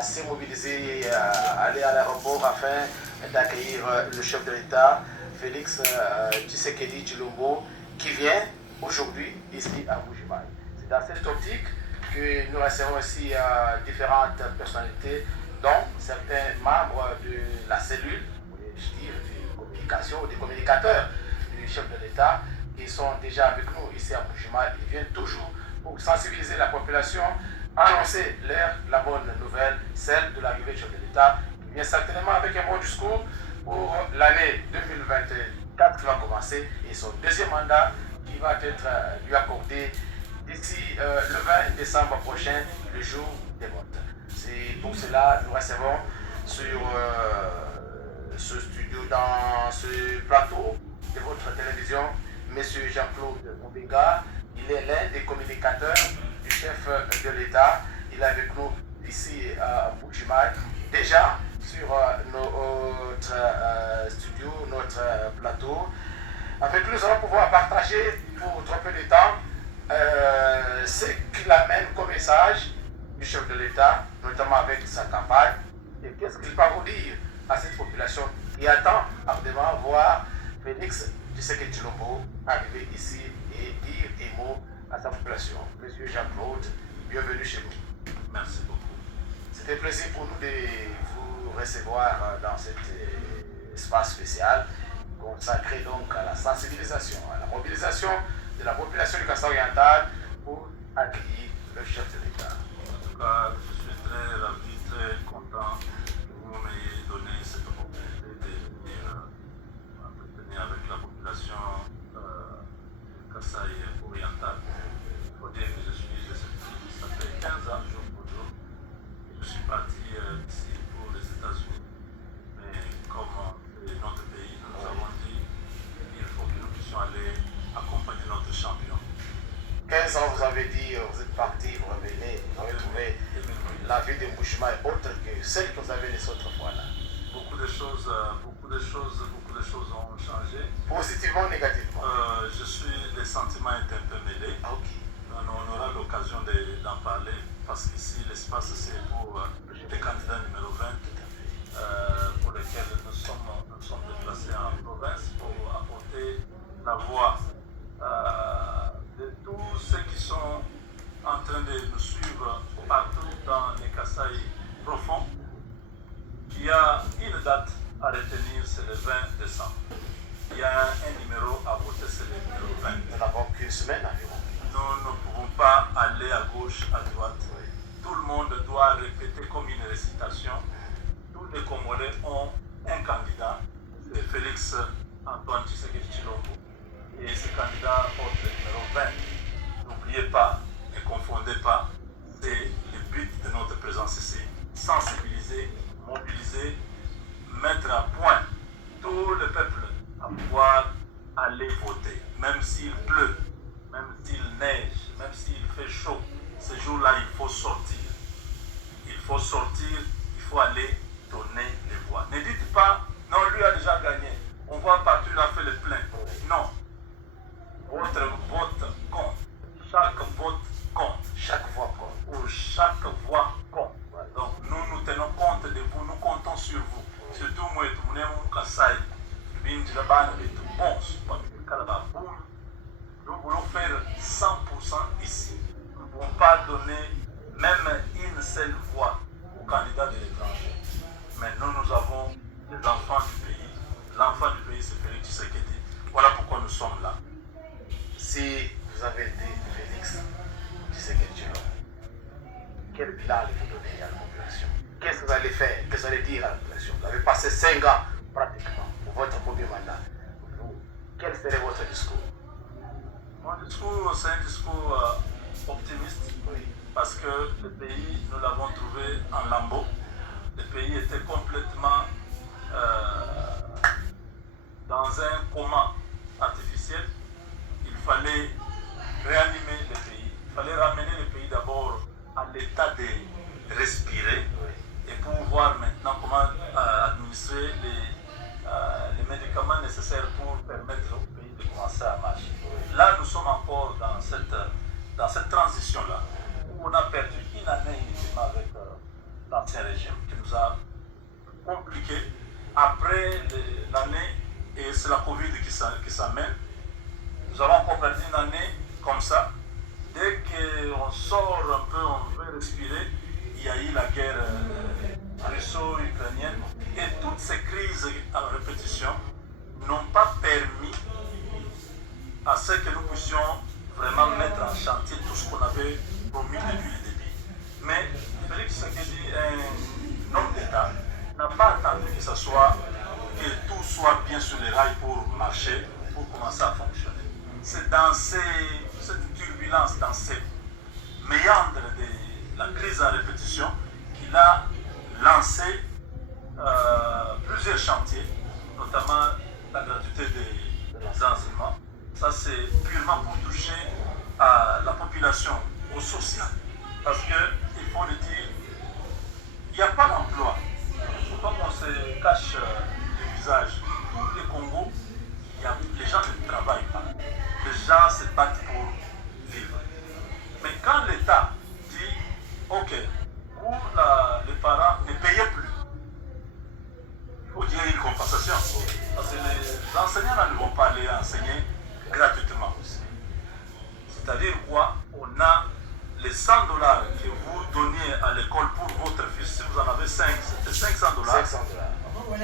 s'est mobilisé, aller à l'aéroport afin d'accueillir le chef de l'État, Félix Tshisekedi Tshilombo, qui vient aujourd'hui ici à Mbuji-Mayi. C'est dans cette optique que nous recevons aussi différentes personnalités, dont certains membres de la cellule, je dire, de communication, des communicateurs du chef de l'État, qui sont déjà avec nous ici à Mbuji-Mayi. Ils viennent toujours pour sensibiliser la population, annoncer la bonne nouvelle, celle de l'arrivée du chef de l'État, qui vient certainement avec un bon discours pour l'année 2024 qui va commencer et son deuxième mandat qui va être lui accordé d'ici le 20 décembre prochain, le jour des votes. C'est pour cela que nous recevons sur ce studio, dans ce plateau de votre télévision, M. Jean-Claude Moubenga. Il est l'un des communicateurs du chef de l'État. Il est avec nous ici à Mbuji-Mayi. Déjà sur notre studio, notre plateau. Avec nous, nous allons pouvoir partager pour trop peu de temps ce qu'il amène comme message du chef de l'État, notamment avec sa campagne, et qu'est-ce qu'il va vous dire à cette population qui attend ardemment voir Félix Tshisekedi Tshilombo arriver ici et dire un mot à sa population. Monsieur Jean-Claude, bienvenue chez nous. Merci beaucoup. C'est un plaisir pour nous de vous recevoir dans cet espace spécial consacré donc à la sensibilisation, à la mobilisation de la population du Kasaï oriental pour accueillir le chef de l'État. En tout cas, je suis très ravi, très content que vous m'ayez donné cette opportunité de venir entretenir avec la population du Kasaï oriental. Il faut dire que je suis de cette ville, ça fait 15 ans jour pour jour. Je suis parti ici pour les États-Unis, mais comme c'est notre pays, nous avons dit qu'il faut que nous puissions aller accompagner notre champion. 15 ans, vous avez dit, vous êtes parti, vous revenez, vous avez trouvé la vie de Mbuji-Mayi autre que celle que vous avez laissée autrefois là. Beaucoup de choses ont changé. Positivement ou négativement? Les sentiments étaient un peu mêlés. Okay. On aura l'occasion d'en parler parce qu'ici l'espace c'est pour les candidats numéro 20 pour lesquels nous sommes déplacés en province pour apporter la voix de tous ceux qui sont en train de nous suivre partout dans les Kasaï profonds. Il y a une date à retenir, c'est le 20 décembre. Il y a un numéro à voter, c'est le numéro 20. Nous n'avons qu'une semaine environ. Nous ne pouvons pas aller à gauche, à droite. Oui. Tout le monde doit répéter comme une récitation. Tous les Congolais ont un candidat, c'est Félix Antoine Tshisekedi Tshilombo. Et ce candidat porte le numéro 20. N'oubliez pas, ne confondez pas, c'est le but de notre présence ici. Sensibiliser, mobiliser, mettre à point tout le peuple à pouvoir aller voter. Même s'il pleut, même s'il neige, même s'il fait chaud, ce jour-là, il faut sortir. Il faut sortir, il faut aller donner les voix. Ne dites pas, non, lui a déjà gagné. On voit partout, il a fait le plein. Non. Votre vote compte. Chaque vote compte. Chaque voix compte. Ou chaque voix compte. Donc nous tenons compte de vous, nous comptons sur vous. Surtout moi, tout le monde Kasaï, nous voulons faire 100% ici. Nous ne pouvons pas donner même une seule voix aux candidats de l'étranger. Mais nous avons les enfants du pays. L'enfant du pays, c'est Félix Tshisekedi. Voilà pourquoi nous sommes là. Si vous avez été Félix Tshisekedi Tshilombo, quel bilan allez-vous donner à la population? Qu'est-ce que vous allez faire? Qu'est-ce que vous allez dire à la population? Vous avez passé 5 ans pratiquement pour votre premier mandat. Quel serait votre discours? Mon discours, c'est un discours optimiste. Oui. Parce que le pays, nous l'avons trouvé en lambeaux. Le pays était complètement dans un coma artificiel. Il fallait réanimer le pays. Il fallait ramener le pays d'abord à l'état de respirer et pour voir maintenant comment administrer les médicaments nécessaires pour permettre au pays de commencer à marcher. Là, nous sommes encore dans cette transition-là, où on a perdu une année uniquement avec l'ancien après l'année, et c'est la Covid qui s'amène, nous avons encore perdu une année comme ça. Dès qu'on sort un peu, on veut respirer, il y a eu la guerre russo-ukrainienne. Et toutes ces crises à répétition n'ont pas permis à ce que nous puissions vraiment mettre en chantier tout ce qu'on avait promis depuis le début. Mais Félix Tshisekedi, un homme d'État, n'a pas attendu que tout soit bien sur les rails pour marcher, pour commencer à fonctionner. C'est dans cette turbulence, dans ces méandres de la crise à répétition qu'il a lancé plusieurs chantiers, notamment la gratuité des enseignements. Ça, c'est purement pour toucher à la population, au social. Parce qu'il faut le dire, il n'y a pas d'emploi. Il ne faut pas qu'on se cache le visage. Tout le Congo, les gens ne travaillent pas. Les gens se battent pour vivre. Mais quand l'État dit, OK, vous, les parents, ne payez plus, il faut qu'il y ait une compensation. Parce que les enseignants ne vont pas aller enseigner gratuitement. C'est-à-dire quoi? On a les 100 $ que vous donniez à l'école pour votre fils. Si vous en avez 5, c'était 500 $. 500 $.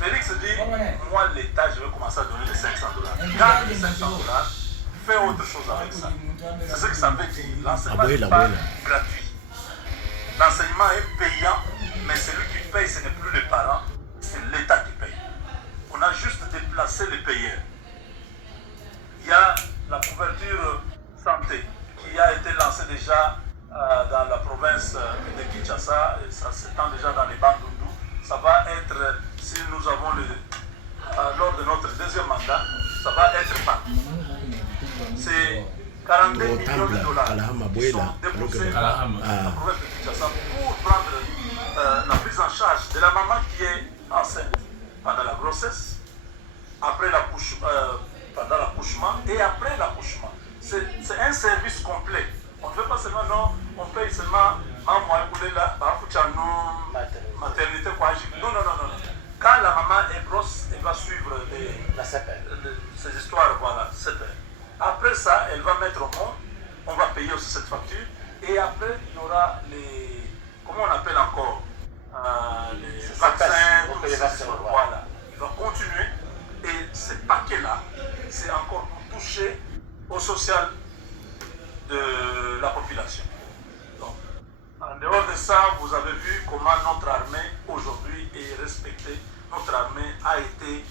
Félix dit, moi l'État, je vais commencer à donner les 500 $. Garde les 500 $, fais autre chose avec ça. C'est ce que ça veut dire. L'enseignement n'est pas gratuit. L'enseignement est payant, mais celui qui paye, ce n'est plus les parents, c'est l'État qui paye. On a juste déplacé les payeurs. Il y a la couverture santé qui a été lancée déjà dans la province de Kinshasa, et ça s'étend déjà dans les Bandundu. Ça va être, si nous avons lors de notre deuxième mandat, ça va être pas. C'est 42 millions de $ qui sont déposés dans la province de Kinshasa pour prendre la prise en charge de la maman qui est enceinte pendant la grossesse, après pendant l'accouchement et après l'accouchement. C'est un service complet. On ne fait pas seulement, non, on paye seulement maternité. Non. Quand la maman est grosse, elle va suivre ces histoires, voilà, Après ça, elle va mettre au monde, on va payer aussi cette facture, et après, il y aura les, comment on appelle encore, les vaccins, voilà. Il va continuer, et ce paquet-là, c'est encore pour toucher au social de la population. Donc, en dehors de ça, vous avez vu comment notre armée aujourd'hui est respectée. Notre armée a été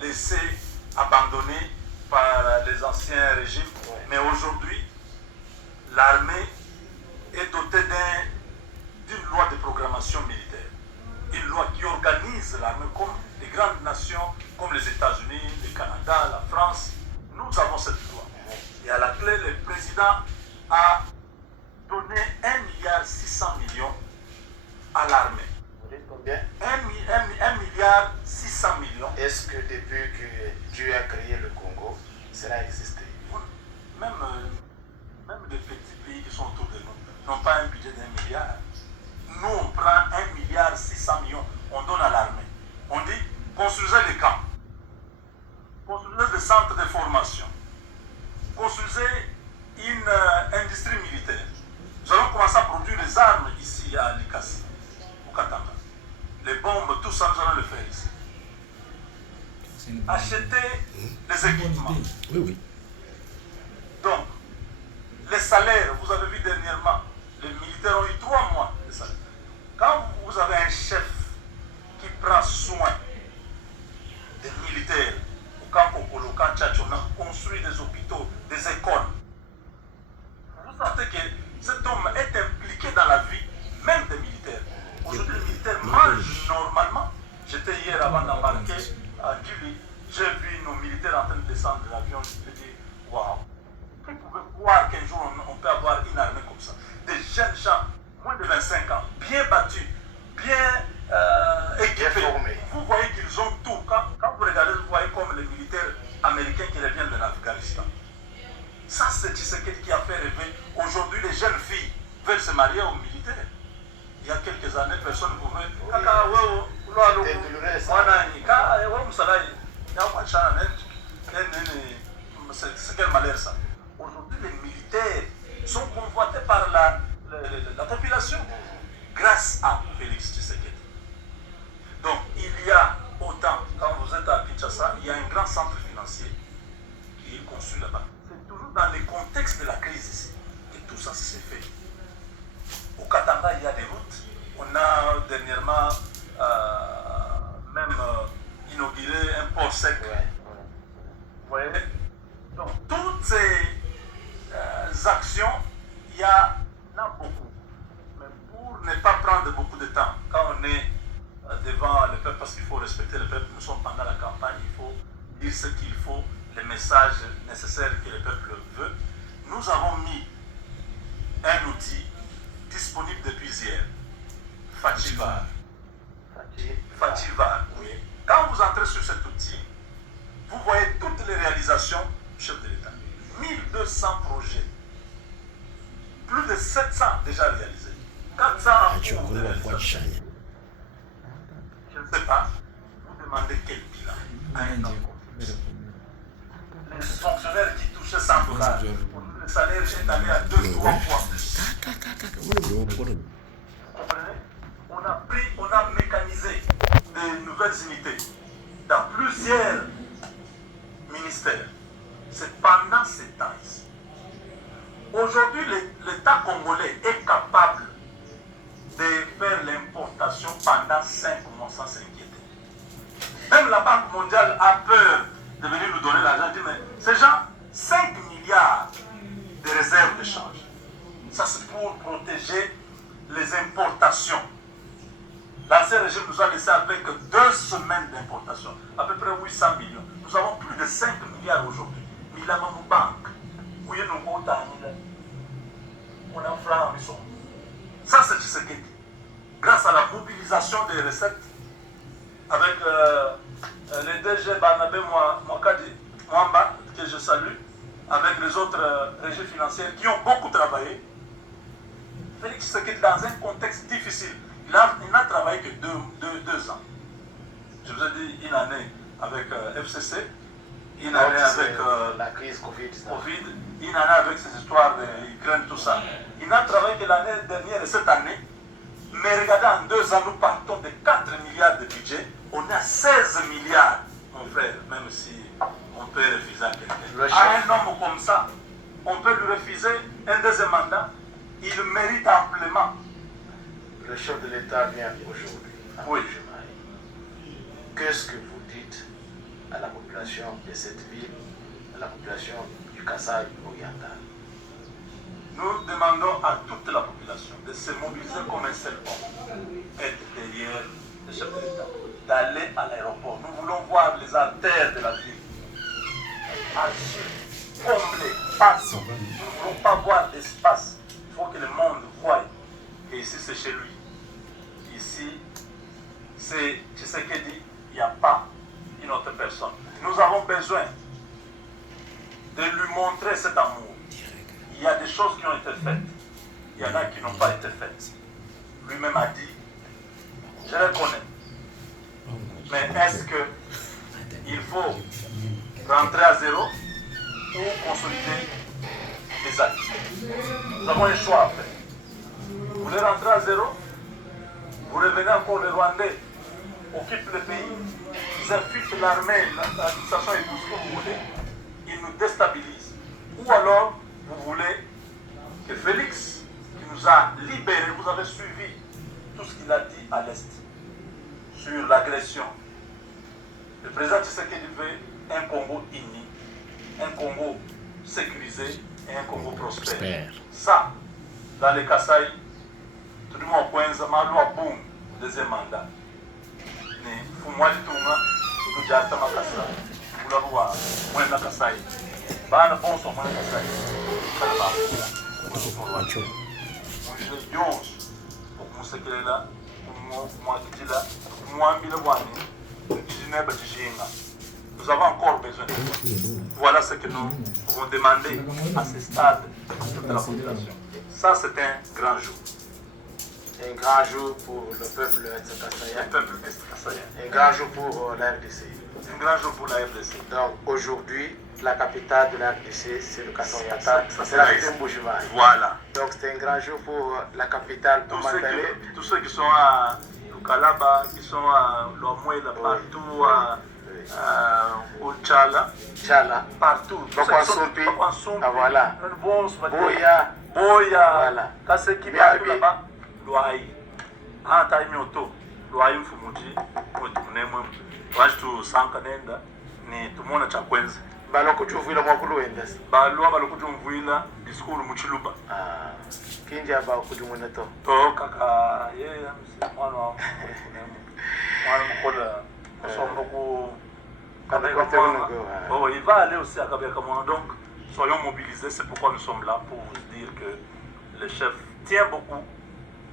laissée, abandonnée par les anciens régimes. Mais aujourd'hui, l'armée est dotée d'une loi de programmation militaire. Une loi qui organise l'armée comme les grandes nations, comme les États-Unis, le Canada, la France. Nous avons cette loi. Et à la clé, le président a donné 1,6 milliard à l'armée. Vous dites combien? 1,6 milliard. Est-ce que depuis que Dieu a créé le Congo, cela a existé? Même les petits pays qui sont autour de nous n'ont pas un budget d'1 milliard. Nous, on prend 1,6 milliard, on donne à l'armée. On dit, construisez les camps, construisez des centres de formation, construisez une industrie militaire. Nous allons commencer à produire des armes ici à Likasi, au Katanga. Les bombes, tout ça, nous allons le faire ici. Acheter les équipements. Oui. Donc, les salaires, vous avez vu dernièrement, les militaires ont eu 3 mois de salaire. Quand vous avez un chef qui prend soin des militaires, au camp Kokolo, au camp Tchatcho, on a construit des hôpitaux, des écoles. Vous sentez que cet homme est impliqué dans la vie même des militaires. Aujourd'hui, les militaires mangent normalement. J'étais hier avant d'embarquer à Djili, j'ai vu nos militaires en train de descendre de l'avion. Je me dis, waouh, vous pouvez croire qu'un jour on peut avoir une armée comme ça. Des jeunes gens, moins de 25 ans, bien battus, bien équipés. Vous voyez qu'ils ont tout. Quand vous regardez, vous voyez comme les militaires américains qui reviennent de l'Afghanistan. Ça, c'est Tshisekedi qui a fait rêver. Aujourd'hui, les jeunes filles veulent se marier aux militaires. il y a quelques années, personne ne pouvait. C'est quel malheur ça. Aujourd'hui, les militaires sont convoités par la population grâce à Félix Tshisekedi. Donc, il y a autant, quand vous êtes à Kinshasa, il y a un grand centre financier qui est construit là-bas. C'est toujours dans le contexte de la crise ici que tout ça s'est fait. Au Katanga, il y a des routes. On a dernièrement même inauguré un port sec. Vous voyez? Donc, toutes ces actions, il y en a beaucoup. Mais pour ne pas prendre beaucoup de temps, quand on est devant le peuple, parce qu'il faut respecter le peuple, nous sommes pendant la campagne, il faut dire ce qu'il faut, les messages nécessaires que le peuple veut. Nous avons mis un outil disponible depuis hier. Fativar. Fativar, oui. Quand vous entrez sur cet outil, vous voyez toutes les réalisations du chef de l'État. 1200 projets. Plus de 700 déjà réalisés. 400 en cours de réalisation. Je ne sais pas, vous demandez quel bilan à un homme. Les fonctionnaires qui touchaient 100 $, le salaire est allé à 2-3 fois. Vous comprenez? On a mécanisé de nouvelles unités dans plusieurs ministères. C'est pendant ces temps ici. Aujourd'hui, l'État congolais est capable de faire l'importation pendant 5 mois sans s'inquiéter. Même la Banque mondiale a peur de venir nous donner l'argent. Elle dit, mais ces gens, 5 milliards de réserves de change. Ça, c'est pour protéger les importations. L'ancien régime nous a laissé avec 2 semaines d'importation, à peu près 800 millions. Nous avons plus de 5 milliards aujourd'hui. Mais la banque, où il y a nos comptes à on a un franc en mission. Ça, c'est Tshisekedi. Grâce à la mobilisation des recettes, avec les DG Barnabé Mwamba, que je salue, avec les autres régies financières qui ont beaucoup travaillé, Félix Tshisekedi, dans un contexte difficile, il n'a travaillé que 2 ans. Je vous ai dit une année avec FCC, une année avec la crise Covid, une année avec ces histoires d'Ukraine, tout ça. Il n'a travaillé que l'année dernière et cette année. Mais regardez, en 2 ans, nous partons de 4 milliards de budget. On est à 16 milliards, mon frère, même si on peut refuser à quelqu'un. À un homme comme ça, on peut lui refuser un deuxième mandat. Il mérite amplement. Le chef de l'État vient aujourd'hui. Oui. Qu'est-ce que vous dites à la population de cette ville, à la population du Kasaï oriental? Nous demandons à toute la population de se mobiliser comme un seul homme, être derrière le chef de l'État, d'aller à l'aéroport. Nous voulons voir les artères de la ville agir, combler, passer. Nous ne voulons pas voir l'espace. Il faut que le monde voie que ici c'est chez lui. Ici, c'est Tshisekedi, il n'y a pas une autre personne. Nous avons besoin de lui montrer cet amour. Il y a des choses qui ont été faites. Il y en a qui n'ont pas été faites. Lui-même a dit, je les connais. Mais est-ce qu'il faut rentrer à zéro ou consolider les acquis? Nous avons un choix à faire. Vous voulez rentrer à zéro? Vous revenez encore, les Rwandais occupent le pays, ils infiltrent l'armée, l'administration et tout ce que vous voulez, ils nous déstabilisent. Ou alors, vous voulez que Félix, qui nous a libérés, vous avez suivi tout ce qu'il a dit à l'Est sur l'agression. Le président Tshisekedi veut un Congo uni, un Congo sécurisé et un Congo prospère. Ça, dans les Kasaï, tout le monde pense à boum, deuxième mandat. Mais pour moi, je trouve que nous avons un Kasaï. Vous l'avez vu, moi, je suis Kasaï. Bana bon son moi Kasaï. Ça ne va pas. Je yose pour que nous sécuriser là, pour moi qui dis là, pour moi, je suis là. Nous avons encore besoin de vous. Voilà ce que nous pouvons demander à ce stade de toute la population. Ça, c'est un grand jour. Un grand jour pour le peuple est-kassaïen. Le peuple est-kassaïen. Un grand jour pour la RDC. Un grand jour pour la RDC. Donc aujourd'hui, la capitale de la RDC, c'est le Kassai-Oriental, c'est la ville de Mbuji-Mayi. Voilà. Donc c'est un grand jour pour la capitale de Mandalay. Tous ceux qui sont à Kalaba, qui sont à Lomouela, partout, au Tchala. Tchala. Partout. Bakwansumpi. Ah voilà. Boya. Voilà. Kaseki partout là-bas. Loaï. Ah, t'as mis auto. Loaï mfumuji. Watu sankanenda. Ni tumona cha kwenza. Balokujuvila mwakuluendas. Balokujuvila discours muchiluba. Kinja ba kujumuna to. To kaka mwana mkola sombo oh, il va aller aussi à Kabeka. Donc soyons mobilisés, c'est pourquoi nous sommes là pour vous dire que le chef tient beaucoup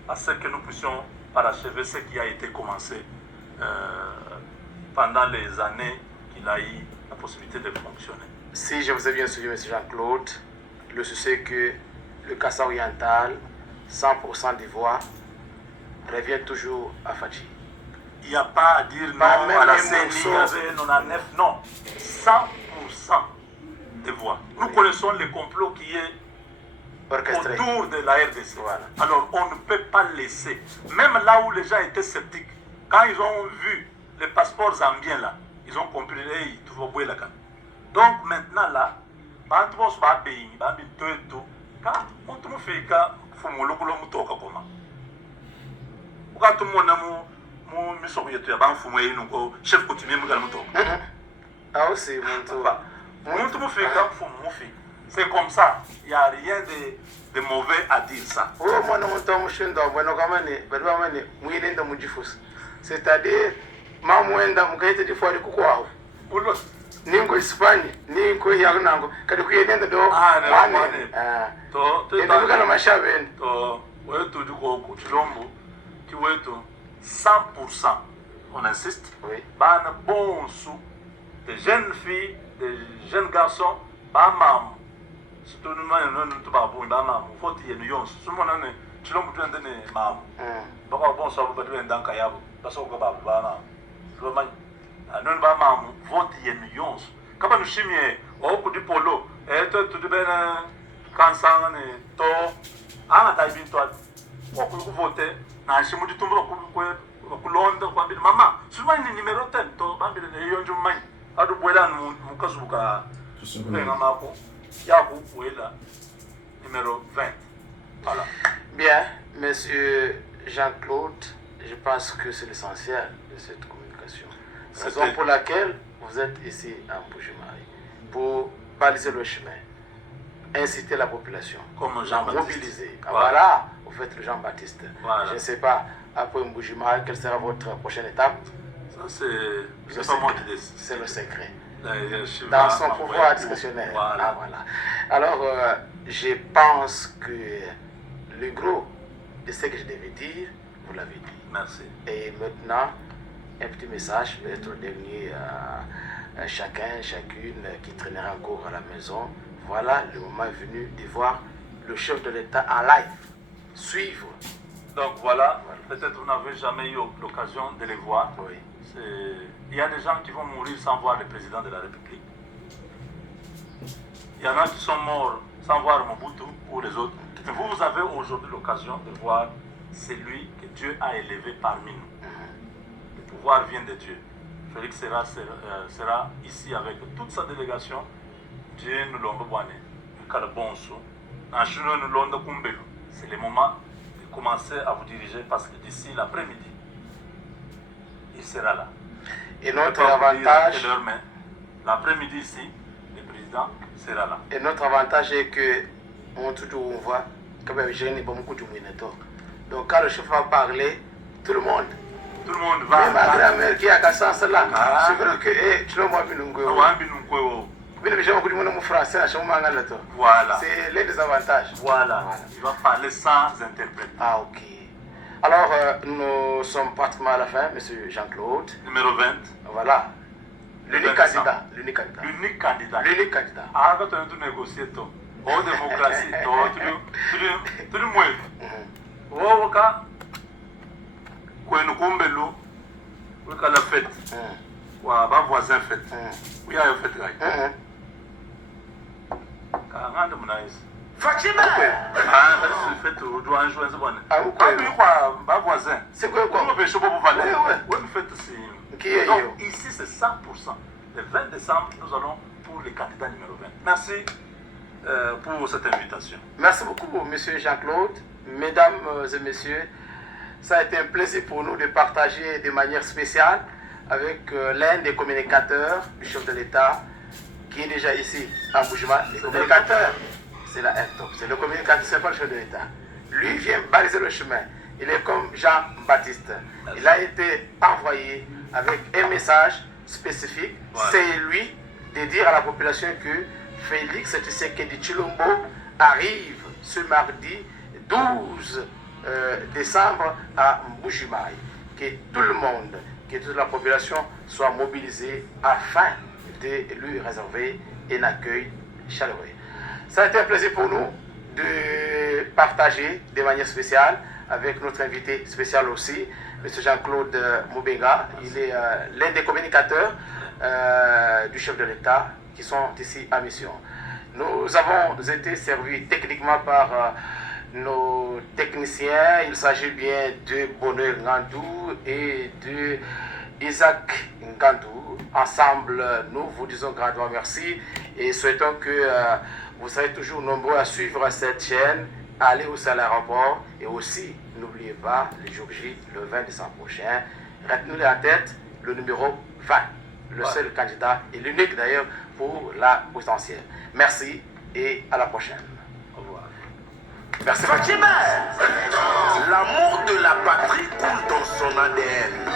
à ce que nous puissions parachever ce qui a été commencé pendant les années qu'il a eu la possibilité de fonctionner. Si je vous ai bien suivi, M. Jean-Claude, le souci est que le Kassai-Oriental, 100% des voix, revient toujours à Fadji. Il n'y a pas à dire non à la CENI, il y avait 99, non. 100% des voix. Nous connaissons le complot qui est orchestré autour de la RDC. Voilà. Alors on ne peut pas laisser, même là où les gens étaient sceptiques, quand ils ont vu les passeports zambiens là, ils ont compris, hey, tu vas boire la canne. Donc maintenant là, quand on va payer, quand on fait ça, il faut que nous comment. Quand tout le monde chef coutumier ah aussi c'est comme ça, il n'y a rien de mauvais à dire ça. C'est-à-dire mamwenda mukaite difwali kukwao ningo Espagne ningo yagnango kadi kuyenda do to ndikana mashaveni to wetu duko ku Chilombo ki wetu 100%, on insiste, oui. Ban bon sou, des jeunes filles, des jeunes garçons, ba mam. Surtout nous nous tout ba bon ba mam. Faut y nous yon. Tout le monde ne Chilombo tu ndene mam. Ba bon so ba tu ndanka yabo. Ba so ko ba ba na. Lo man. Non ba mam, faut y nous yon. Kaba nous chimie, o ku di polo. To tu ben kansan ne to ana ta bin to. Ko ku voter. Na shimu di tumbo ku londa kwa bi mama suma ni numero 10 to bambile ne yonju mai adu bwela mukazuka nga mako ya ku bwela numéro 20. Voilà. Bien, monsieur Jean-Claude, je pense que c'est l'essentiel de cette communication. Raison pour laquelle vous êtes ici à Mbuji-Mayi pour baliser le chemin, inciter la population, comme Jean-Baptiste. Mobiliser. Voilà, vous faites le Jean-Baptiste. Voilà. Je ne sais pas, après Mbuji-Mayi, quelle sera votre prochaine étape? Ça, c'est pas moi qui décide. C'est le secret. Dans son pouvoir discrétionnaire. Voilà. Ah, voilà. Alors, je pense que le gros de ce que je devais dire, vous l'avez dit. Merci. Et maintenant, un petit message, peut-être au dernier à chacun, chacune qui traînera encore à la maison. Voilà, le moment est venu de voir le chef de l'État en live, suivre. Donc voilà, peut-être vous n'avez jamais eu l'occasion de les voir. Oui. Il y a des gens qui vont mourir sans voir le président de la République. Il y en a qui sont morts sans voir Mobutu ou les autres. Mais vous avez aujourd'hui l'occasion de voir celui que Dieu a élevé parmi nous. Le pouvoir vient de Dieu. Félix sera ici avec toute sa délégation. Dieu nous l'a envoyé. C'est le moment de commencer à vous diriger parce que d'ici l'après-midi, il sera là. Et notre avantage, l'après-midi ici, le président sera là. Et notre avantage est que on voit que donc quand le chef va parler, tout le monde va. Même ma grand-mère qui a qu'à sens là, c'est vrai que tu l'as moi voilà. C'est l'un des avantages. Voilà. Il va parler sans interprète. Ah ok. Alors nous sommes pratiquement à la fin, monsieur Jean-Claude. Numéro 20. Voilà. L'unique candidat. L'unique candidat. L'unique candidat. L'unique candidat. Ah, quand on a négocié tout. Oh, démocratie, tout le monde. Oh, voisin fait. Oui, il y a fait là. Quand on a Fatima! Ah, c'est fait au doigt un joint de bonne. Ah, oui, quoi, ma voisin. C'est quoi, quoi? On peut choper pour valer. Oui, Oui, mais faites aussi. Qui est Donc, ici, c'est 100%. Le 20 décembre, nous allons pour les candidats numéro 20. Merci pour cette invitation. Merci beaucoup, monsieur Jean-Claude. Mesdames et messieurs, ça a été un plaisir pour nous de partager de manière spéciale avec l'un des communicateurs du chef de l'État qui est déjà ici à Mbuji-Mayi. Les communicateurs, c'est la top. C'est le communicateur, c'est pas le chef de l'État. Lui vient baliser le chemin. Il est comme Jean-Baptiste. Il a été envoyé avec un message spécifique. Ouais. C'est lui de dire à la population que Félix Tshisekedi Tshilombo arrive ce mardi 12 décembre à Mbuji-Mayi. Que tout le monde, que toute la population soit mobilisée afin de lui réserver un accueil chaleureux. Ça a été un plaisir pour nous de partager de manière spéciale avec notre invité spécial aussi, M. Jean-Claude Moubenga. Il est l'un des communicateurs du chef de l'État qui sont ici à mission. Nous avons été servis techniquement par nos techniciens. Il s'agit bien de Bonheur Ngandou et de Isaac Ngandou. Ensemble, nous vous disons grandement merci et souhaitons que vous serez toujours nombreux à suivre cette chaîne, aller aussi à l'aéroport et aussi, n'oubliez pas, le jour J, le 20 décembre prochain, retenez en tête le numéro 20, le seul candidat et l'unique d'ailleurs pour la présidentielle. Merci et à la prochaine. Au revoir. Merci. Fatima, l'amour de la patrie coule dans son ADN.